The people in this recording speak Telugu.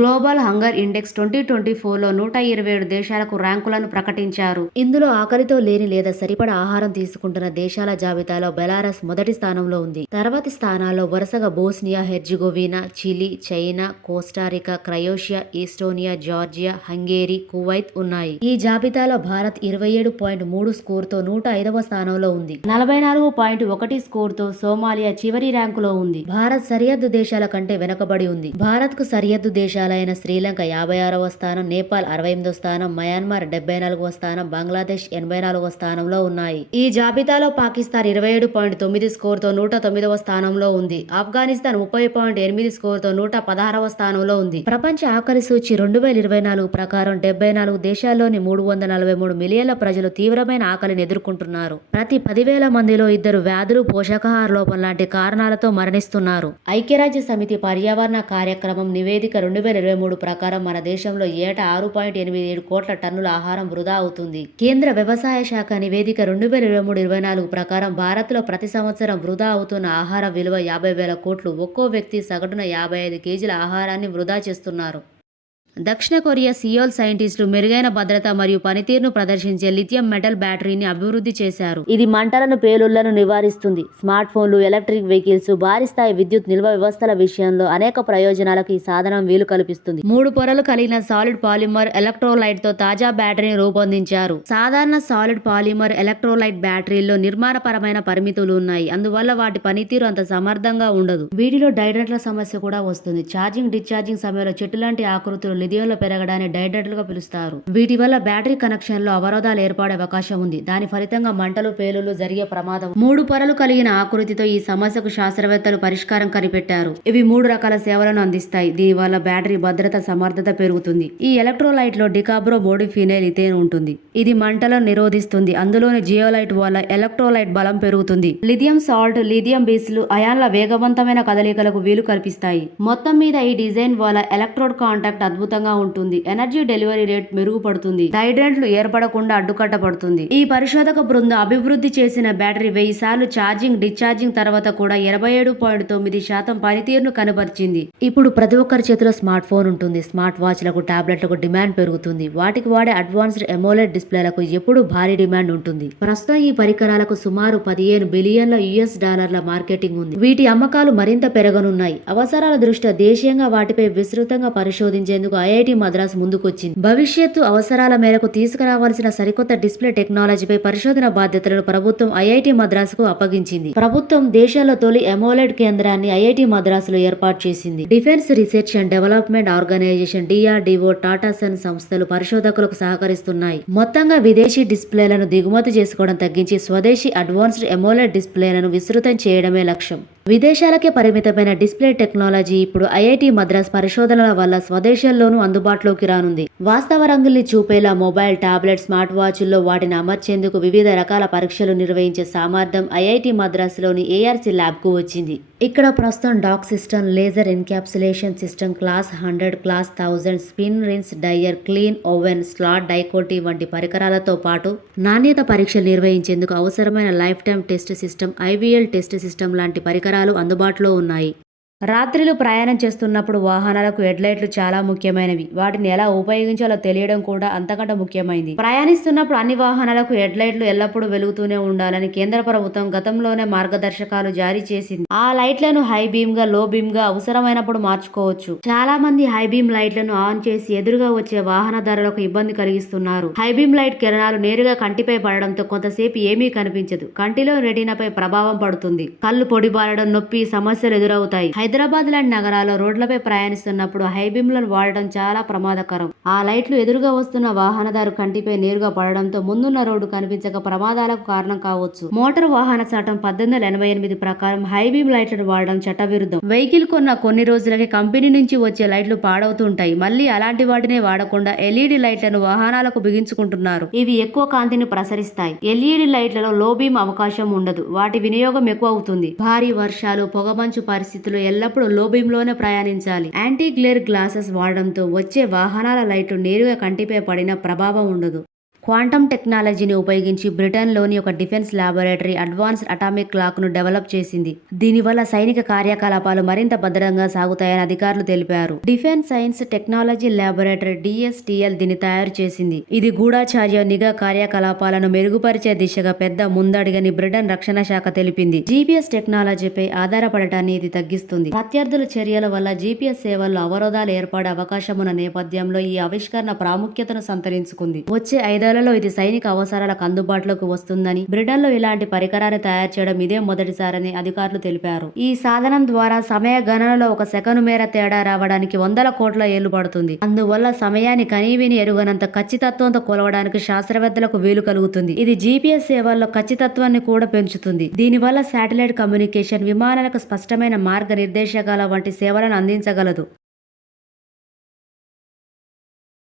Global hunger index twenty twenty ఫోర్లో నూట ఇరవై ఏడు దేశాలకు ర్యాంకులను ప్రకటించారు. ఇందులో ఆకలితో లేని లేదా సరిపడా ఆహారం తీసుకుంటున్న దేశాల జాబితాలో బెలారస్ మొదటి స్థానంలో ఉంది. తర్వాతి స్థానాల్లో వరుసగా Bosnia Herzegovina Chile China Costa Rica Croatia Estonia Georgia Hungary Kuwait ఉన్నాయి. ఈ జాబితాలో భారత్ ఇరవై ఏడు పాయింట్ మూడు స్కోర్తో నూట ఐదవ స్థానంలో ఉంది. నలభై నాలుగు పాయింట్ ఒకటి స్కోర్తో సోమాలియా చివరి ర్యాంకులో ఉంది. భారత్ సరిహద్దు దేశాల కంటే వెనుకబడి ఉంది. భారత్కు సరిహద్దు దేశాలు దేశాలైన శ్రీలంక యాభై ఆరవ స్థానం నేపాల్ అరవై ఎనిమిదో స్థానం మయన్మార్ డెబ్బై నాలుగవ స్థానం బంగ్లాదేశ్ ఎనభై నాలుగవ స్థానంలో ఉన్నాయి. ఈ జాబితాలో పాకిస్తాన్ ఇరవై ఏడు పాయింట్ తొమ్మిది స్కోర్తో నూట తొమ్మిదవ స్థానంలో ఉంది. ఆఫ్ఘనిస్తాన్ ముప్పై పాయింట్ ఎనిమిది స్కోర్తో నూట పదహారవ స్థానంలో ఉంది. ప్రపంచ ఆకలి సూచి రెండు వేల ఇరవై నాలుగు ప్రకారం డెబ్బై నాలుగు దేశాల్లోని మూడు వందల నలభై మూడు మిలియన్ల ప్రజలు తీవ్రమైన ఆకలిని ఎదుర్కొంటున్నారు. ప్రతి పదివేల మందిలో ఇద్దరు వ్యాధులు పోషకాహార లోపం లాంటి కారణాలతో మరణిస్తున్నారు. ఐక్యరాజ్య సమితి పర్యావరణ కార్యక్రమం నివేదిక రెండు వేల ఇరవై మూడు ప్రకారం మన దేశంలో ఏటా ఆరు పాయింట్ ఎనిమిది ఏడు కోట్ల టన్నుల ఆహారం వృధా అవుతుంది. కేంద్ర వ్యవసాయ శాఖ నివేదిక రెండు వేల ఇరవై మూడు ఇరవై నాలుగు ప్రకారం భారత్లో ప్రతి సంవత్సరం వృధా అవుతున్న ఆహార విలువ యాభై వేల కోట్లు. ఒక్కో వ్యక్తి సగటున యాభై ఐదు కేజీల ఆహారాన్ని వృధా చేస్తున్నారు. దక్షిణ కొరియా సియోల్ సైంటిస్టులు మెరుగైన భద్రత మరియు పనితీరును ప్రదర్శించే లిథియం మెటల్ బ్యాటరీని అభివృద్ధి చేశారు. ఇది మంటలను పేలుళ్ళను నివారిస్తుంది. స్మార్ట్ ఫోన్లు ఎలక్ట్రిక్ వెహికల్స్ భారీ స్థాయి విద్యుత్ నిల్వ వ్యవస్థల విషయంలో అనేక ప్రయోజనాలకు ఈ సాధనం వీలు కల్పిస్తుంది. మూడు పొరలు కలిగిన సాలిడ్ పాలిమర్ ఎలక్ట్రోలైట్తో తాజా బ్యాటరీని రూపొందించారు. సాధారణ సాలిడ్ పాలిమర్ ఎలక్ట్రోలైట్ బ్యాటరీల్లో నిర్మాణపరమైన పరిమితులు ఉన్నాయి. అందువల్ల వాటి పనితీరు అంత సమర్థంగా ఉండదు. వీటిలో డైడ్రెట్ల సమస్య కూడా వస్తుంది. ఛార్జింగ్ డిశ్చార్జింగ్ సమయంలో చెట్టు లాంటి ఆకృతులు లిథియంలో పెరగడాన్ని డైడ్రెట్లుగా పిలుస్తారు. వీటి వల్ల బ్యాటరీ కనెక్షన్లో అవరోధాలు ఏర్పడే అవకాశం ఉంది. దాని ఫలితంగా మంటలు పేలులు జరిగే ప్రమాదం. మూడు పొరలు కలిగిన ఆకృతితో ఈ సమస్యకు శాస్త్రవేత్తలు పరిష్కారం కనిపెట్టారు. ఇవి మూడు రకాల సేవలను అందిస్తాయి. దీనివల్ల బ్యాటరీ భద్రత సమర్థత పెరుగుతుంది. ఈ ఎలక్ట్రోలైట్లో డికాబ్రో మోడిఫినైల్ ఇథేన్ ఉంటుంది. ఇది మంటలను నిరోధిస్తుంది. అందులోని జియోలైట్ వల్ల ఎలక్ట్రోలైట్ బలం పెరుగుతుంది. లిథియం సాల్ట్ లిథియం బీస్లు అయాన్ల వేగవంతమైన కదలికలకు వీలు కల్పిస్తాయి. మొత్తం మీద ఈ డిజైన్ వల్ల ఎలక్ట్రోడ్ కాంటాక్ట్ అద్భుతంగా ఉంటుంది. ఎనర్జీ డెలివరీ రేట్ మెరుగుపడుతుంది. హైడ్రెంట్లు ఏర్పడకుండా అడ్డుకట్టబడుతుంది. ఈ పరిశోధక బృందం అభివృద్ధి చేసిన బ్యాటరీ వెయ్యి సార్లు ఛార్జింగ్ డిశ్చార్జింగ్ తర్వాత కూడా ఇరవై ఏడు పాయింట్ తొమ్మిది శాతం పనితీరును కనబరిచింది. ఇప్పుడు ప్రతి ఒక్కరి చేతిలో స్మార్ట్ ఫోన్ ఉంటుంది. స్మార్ట్ వాచ్లకు టాబ్లెట్లకు డిమాండ్ పెరుగుతుంది. వాటికి వాడే అడ్వాన్స్డ్ ఎమోలెడ్ డిస్ప్లేలకు ఎప్పుడు భారీ డిమాండ్ ఉంటుంది. ప్రస్తుతం ఈ పరికరాలకు సుమారు పదిహేను బిలియన్ల యుఎస్ డాలర్ల మార్కెటింగ్ ఉంది. వీటి అమ్మకాలు మరింత పెరగనున్నాయి. అవసరాల దృష్ట్యా దేశీయంగా వాటిపై విస్తృతంగా పరిశోధించేందుకు ఐఐటి మద్రాస్ ముందుకొచ్చింది. భవిష్యత్తు అవసరాల మేరకు తీసుకురావాల్సిన సరికొత్త డిస్ప్లే టెక్నాలజీపై పరిశోధన బాధ్యతలను ప్రభుత్వం ఐఐటి మద్రాసుకు అప్పగించింది. ప్రభుత్వం దేశంలో తొలి ఎమోలెడ్ కేంద్రాన్ని ఐఐటి మద్రాసులో ఏర్పాటు చేసింది. Defence research and development organisation DRDO Tata son సంస్థలు పరిశోధకులకు సహకరిస్తున్నాయి. మొత్తంగా విదేశీ డిస్ప్లేలను దిగుమతి చేసుకోవడం తగ్గించి స్వదేశీ అడ్వాన్స్డ్ ఎమోలెడ్ డిస్ప్లేలను విస్తృతం చేయడమే లక్ష్యం. విదేశాలకే పరిమితమైన డిస్ప్లే టెక్నాలజీ ఇప్పుడు ఐఐటి మద్రాస్ పరిశోధనల వల్ల స్వదేశాల్లోనూ అందుబాటులోకి రానుంది. వాస్తవ రంగుల్ని చూపేలా మొబైల్ టాబ్లెట్ స్మార్ట్ వాచ్ల్లో వాటిని అమర్చేందుకు వివిధ రకాల పరీక్షలు నిర్వహించే సామర్థ్యం ఐఐటి మద్రాసులోని ఏఆర్సీ ల్యాబ్కు వచ్చింది. ఇక్కడ ప్రస్తుతం dock system laser encapsulation system class hundred class thousand spin rinse dryer clean oven slot డైకోటి వంటి పరికరాలతో పాటు నాణ్యత పరీక్షలు నిర్వహించేందుకు అవసరమైన life time test system IVL test system లాంటి పరికరాలు అందుబాటులో ఉన్నాయి. రాత్రిలు ప్రయాణం చేస్తున్నప్పుడు వాహనాలకు హెడ్లైట్లు చాలా ముఖ్యమైనవి. వాటిని ఎలా ఉపయోగించాలో తెలియడం కూడా అంతకంటే ముఖ్యమైనది ప్రయాణిస్తున్నప్పుడు అన్ని వాహనాలకు హెడ్లైట్లు ఎల్లప్పుడూ వెలుగుతూనే ఉండాలని కేంద్ర ప్రభుత్వం గతంలోనే మార్గదర్శకాలు జారీ చేసింది. ఆ లైట్లను హై బీమ్గా లో బీమ్గా అవసరమైనప్పుడు మార్చుకోవచ్చు. చాలా మంది హై బీమ్ లైట్లను ఆన్ చేసి ఎదురుగా వచ్చే వాహనదారులకు ఇబ్బంది కలిగిస్తున్నారు. హై బీమ్ లైట్ కిరణాలు నేరుగా కంటిపై పడడంతో కొంతసేపు ఏమీ కనిపించదు. కంటిలో రెటీనాపై ప్రభావం పడుతుంది. కళ్ళు పొడిబారడం నొప్పి సమస్యలు ఎదురవుతాయి. హైదరాబాద్ లాంటి నగరాల్లో రోడ్లపై ప్రయాణిస్తున్నప్పుడు హైబీమ్లను వాడడం చాలా ప్రమాదకరం. ఆ లైట్లు ఎదురుగా వస్తున్న వాహనదారు కంటిపై నేరుగా పడడంతో ముందున్న రోడ్డు కనిపించక ప్రమాదాలకు కారణం కావచ్చు. మోటార్ వాహన చట్టం పద్దెనిమిది వందల ఎనభై ఎనిమిది ప్రకారం హైబీమ్ లైట్లను వాడడం చట్టవిరుద్ధం. వెహికల్ కొన్న కొన్ని రోజులకి కంపెనీ నుంచి వచ్చే లైట్లు పాడవుతుంటాయి. మళ్ళీ అలాంటి వాటినే వాడకుండా ఎల్ఈడి లైట్లను వాహనాలకు బిగించుకుంటున్నారు. ఇవి ఎక్కువ కాంతిని ప్రసరిస్తాయి. ఎల్ఈడి లైట్లలో లో బీమ్ అవకాశం ఉండదు. వాటి వినియోగం ఎక్కువ అవుతుంది. భారీ వర్షాలు పొగమంచు పరిస్థితులు ఎల్లప్పుడూ లో బీమ్లోనే ప్రయాణించాలి. యాంటీ గ్లేర్ గ్లాసెస్ వాడడంతో వచ్చే వాహనాల లైట్లు నేరుగా కంటిపై పడిన ప్రభావం ఉండదు. క్వాంటమ్ టెక్నాలజీని ఉపయోగించి బ్రిటన్లోని ఒక డిఫెన్స్ ల్యాబొరేటరీ అడ్వాన్స్డ్ అటామిక్ క్లాక్ను డెవలప్ చేసింది. దీనివల్ల సైనిక కార్యకలాపాలు మరింత భద్రంగా సాగుతాయని అధికారులు తెలిపారు. Defence science technology laboratory DSTL దీన్ని తయారు చేసింది. ఇది గూఢాచార్య నిఘా కార్యకలాపాలను మెరుగుపరిచే దిశగా పెద్ద ముందడిగని బ్రిటన్ రక్షణ శాఖ తెలిపింది. జీపీఎస్ టెక్నాలజీపై ఆధారపడటాన్ని ఇది తగ్గిస్తుంది. ప్రత్యర్థుల చర్యల వల్ల జీపీఎస్ సేవల్లో అవరోధాలు ఏర్పడే అవకాశం ఉన్న నేపథ్యంలో ఈ ఆవిష్కరణ ప్రాముఖ్యతను సంతరించుకుంది. వచ్చే ఐదేళ్ళలో ఇది సైనిక అవసరాలకు అందుబాటులోకి వస్తుందని బ్రిటన్లో ఇలాంటి పరికరాన్ని తయారు చేయడం ఇదే మొదటిసారని అధికారులు తెలిపారు. ఈ సాధనం ద్వారా సమయ గణనలో ఒక సెకను మేర తేడా రావడానికి వందల కోట్ల ఏళ్ళు పడుతుంది. అందువల్ల సమయాన్ని కనీవిని ఎరుగనంత ఖచ్చితత్వంతో కొలవడానికి శాస్త్రవేత్తలకు వీలు కలుగుతుంది. ఇది జీపీఎస్ సేవల్లో ఖచ్చితత్వాన్ని కూడా పెంచుతుంది. దీనివల్ల శాటిలైట్ కమ్యూనికేషన్ విమానాలకు స్పష్టమైన మార్గ నిర్దేశకాల వంటి సేవలను అందించగలదు.